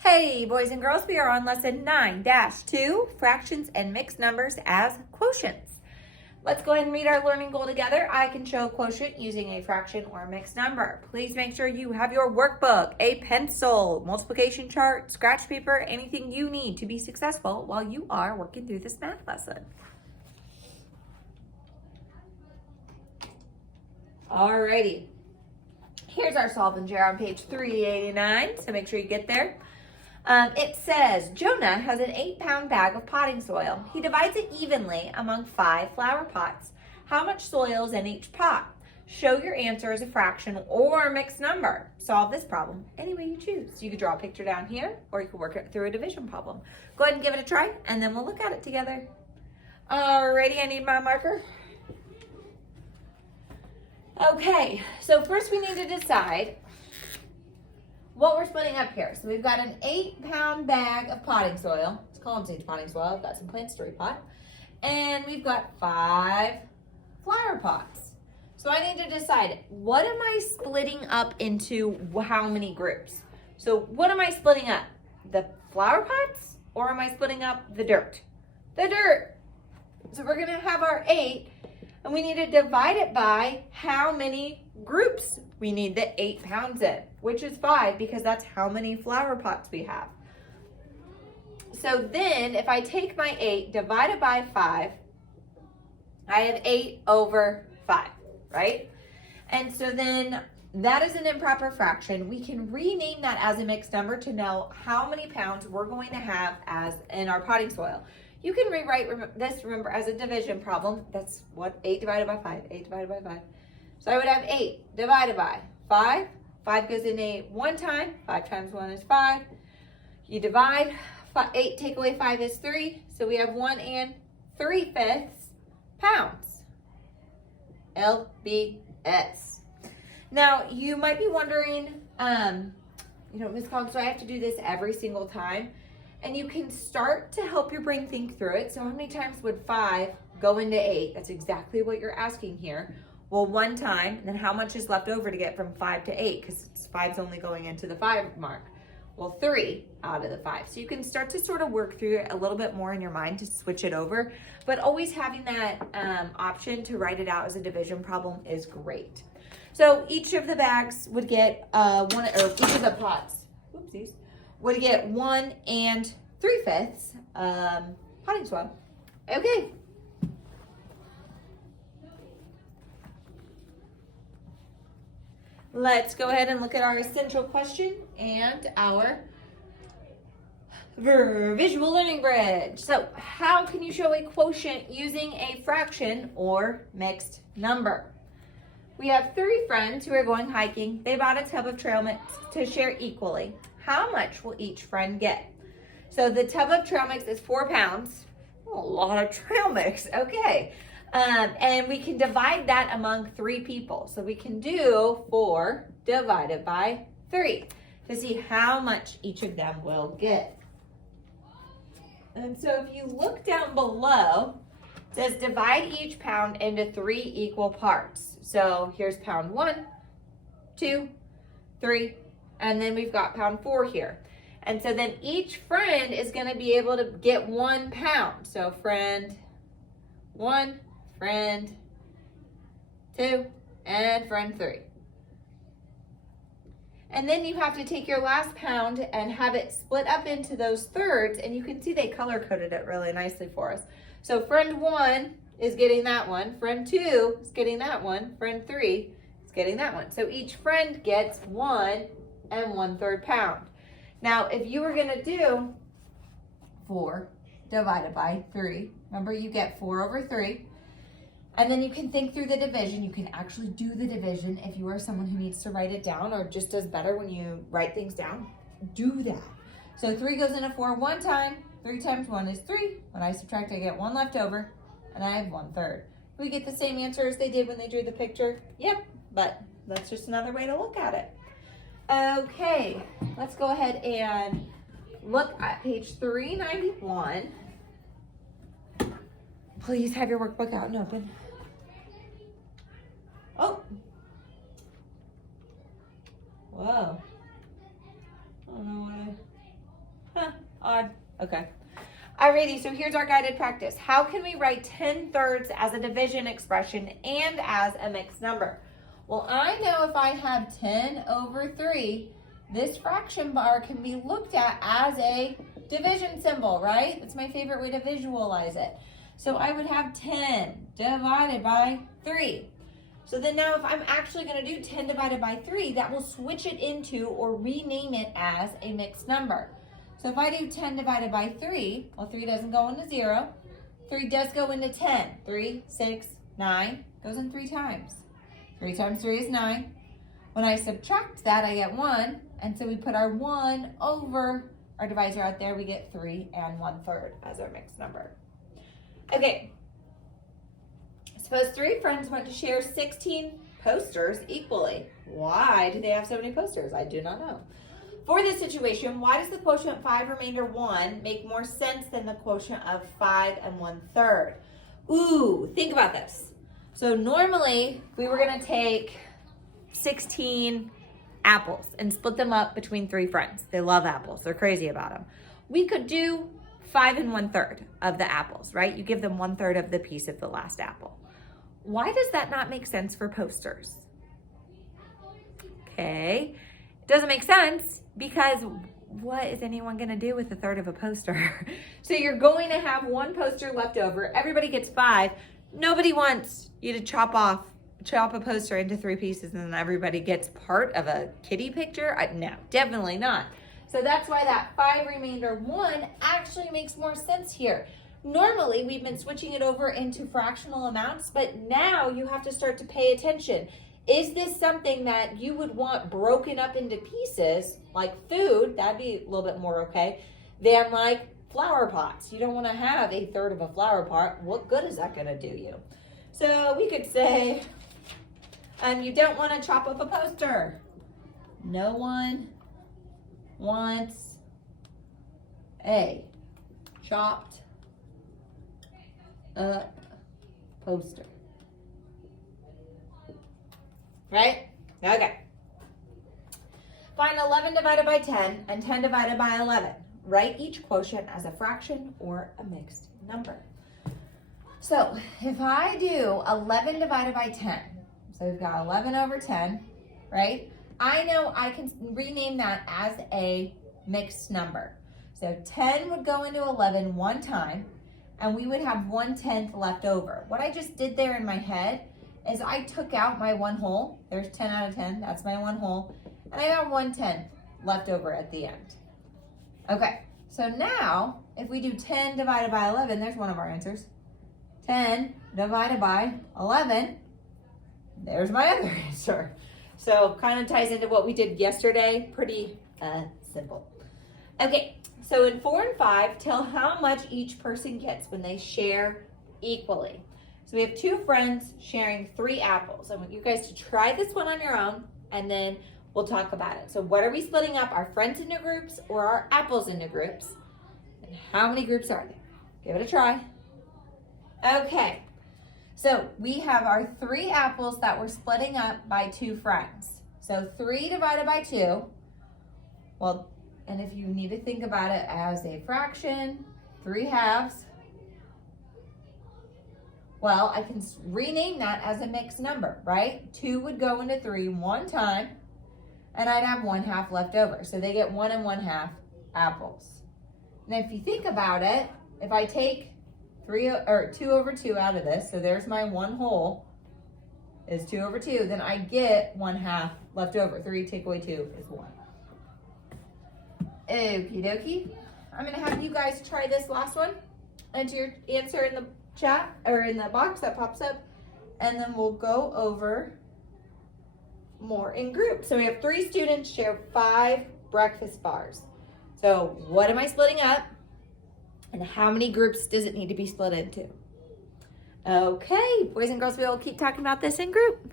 Hey, boys and girls, we are on lesson 9-2, fractions and mixed numbers as quotients. Let's go ahead and read our learning goal together. I can show a quotient using a fraction or a mixed number. Please make sure you have your workbook, a pencil, multiplication chart, scratch paper, anything you need to be successful while you are working through this math lesson. Alrighty, here's our solve and share on page 389, so make sure you get there. It says, Jonah has an 8-pound bag of potting soil. He divides it evenly among 5 flower pots. How much soil is in each pot? Show your answer as a fraction or a mixed number. Solve this problem any way you choose. You could draw a picture down here, or you could work it through a division problem. Go ahead and give it a try, and then we'll look at it together. Alrighty, I need my marker. Okay, so first we need to decide what we're splitting up here. So we've got an 8-pound bag of potting soil. Let's call them seed potting soil. I've got some plants to repot. And we've got 5 flower pots. So I need to decide, what am I splitting up into how many groups? So what am I splitting up? The flower pots, or am I splitting up the dirt? The dirt. So we're gonna have our 8, and we need to divide it by how many groups we need the 8 pounds in, which is 5 because that's how many flower pots we have. So then if I take my 8 divided by 5, I have 8 over 5, right? And so then that is an improper fraction. We can rename that as a mixed number to know how many pounds we're going to have as in our potting soil. You can rewrite this, remember, as a division problem. That's what 8 divided by 5, 8 divided by 5. So I would have 8 divided by 5. 5 goes in 8 one time. 5 times 1 is 5. You divide. 8 take away 5 is 3. So we have 1 and 3/5 pounds. LBS. Now, you might be wondering, Ms. Collins, do I have to do this every single time? And you can start to help your brain think through it. So how many times would 5 go into 8? That's exactly what you're asking here. Well, one time, and then how much is left over to get from 5 to 8? Because 5's only going into the 5 mark. Well, 3 out of the 5. So you can start to sort of work through it a little bit more in your mind to switch it over. But always having that option to write it out as a division problem is great. So each of the bags would get each of the pots, whoopsies, would get 1 and 3/5 potting soil. Okay. Let's go ahead and look at our essential question and our visual learning bridge. So how can you show a quotient using a fraction or mixed number? We have 3 friends who are going hiking. They bought a tub of trail mix to share equally. How much will each friend get? So the tub of trail mix is 4 pounds. Oh, a lot of trail mix, okay. And we can divide that among 3 people. So we can do 4 divided by 3 to see how much each of them will get. And so if you look down below, it says divide each pound into 3 equal parts. So here's pound 1, 2, 3, and then we've got pound 4 here. And so then each friend is going to be able to get 1 pound. So friend 1, friend 2, and friend 3. And then you have to take your last pound and have it split up into those thirds, and you can see they color coded it really nicely for us. So friend 1 is getting that one, friend 2 is getting that one, friend 3 is getting that one. So each friend gets 1 and 1/3 pound. Now, if you were gonna do 4 divided by 3, remember you get 4 over 3, and then you can think through the division. You can actually do the division if you are someone who needs to write it down or just does better when you write things down. Do that. So 3 goes into 4 one time. 3 times 1 is 3. When I subtract, I get 1 left over, and I have 1/3. We get the same answer as they did when they drew the picture. Yep, but that's just another way to look at it. Okay, let's go ahead and look at page 391. Please have your workbook out and open. Oh. Whoa. I don't know Odd. Okay. Alrighty, so here's our guided practice. How can we write 10/3 as a division expression and as a mixed number? Well, I know if I have 10/3, this fraction bar can be looked at as a division symbol, right? That's my favorite way to visualize it. So I would have 10 divided by 3. So then now if I'm actually going to do 10 divided by 3, that will switch it into or rename it as a mixed number. So if I do 10 divided by 3, well, 3 doesn't go into 0. 3 does go into 10. 3, 6, 9 goes in 3 times. 3 times 3 is 9. When I subtract that, I get 1. And so we put our 1 over our divisor out there. We get 3 and 1/3 as our mixed number. Okay. Suppose 3 friends want to share 16 posters equally. Why do they have so many posters? I do not know. For this situation, why does the quotient 5 remainder 1 make more sense than the quotient of 5 and 1/3? Ooh, think about this. So normally, we were going to take 16 apples and split them up between 3 friends. They love apples. They're crazy about them. We could do 5 and 1/3 of the apples, right? You give them 1/3 of the piece of the last apple. Why does that not make sense for posters? Okay. It doesn't make sense because what is anyone going to do with 1/3 of a poster? So you're going to have 1 poster left over. Everybody gets 5. Nobody wants you to chop a poster into 3 pieces and then everybody gets part of a kitty picture. No, definitely not. So that's why that 5 remainder 1 actually makes more sense here. Normally, we've been switching it over into fractional amounts, but now you have to start to pay attention. Is this something that you would want broken up into pieces, like food, that'd be a little bit more okay, than like flower pots? You don't want to have 1/3 of a flower pot. What good is that going to do you? So we could say, you don't want to chop up a poster. No one wants a chopped up poster. Right? Okay. Find 11 divided by 10 and 10 divided by 11. Write each quotient as a fraction or a mixed number. So if I do 11 divided by 10, so we've got 11 over 10, right? I know I can rename that as a mixed number. So 10 would go into 11 one time, and we would have 1/10 left over. What I just did there in my head is I took out my 1 whole. There's 10 out of 10. That's my 1 whole. And I got 1/10 left over at the end. Okay, so now if we do 10 divided by 11, there's one of our answers. 10 divided by 11, there's my other answer. So kind of ties into what we did yesterday. Pretty simple. Okay, so in 4 and 5, tell how much each person gets when they share equally. So we have 2 friends sharing 3 apples. I want you guys to try this one on your own, and then we'll talk about it. So what are we splitting up, our friends into groups or our apples into groups? And how many groups are there? Give it a try. Okay, so we have our 3 apples that we're splitting up by 2 friends. So 3 divided by 2, well, and if you need to think about it as a fraction, 3 halves, well, I can rename that as a mixed number, right? 2 would go into 3 one time, and I'd have 1/2 left over. So they get 1 1/2 apples. And if you think about it, if I take 2 over 2 out of this, so there's my 1 whole, is 2 over 2, then I get 1/2 left over. 3 take away 2 is 1. Okie dokie. I'm gonna have you guys try this last one. Enter your answer in the chat or in the box that pops up, and then we'll go over more in groups. So we have 3 students share 5 breakfast bars. So what am I splitting up? And how many groups does it need to be split into? Okay, boys and girls, we will keep talking about this in group.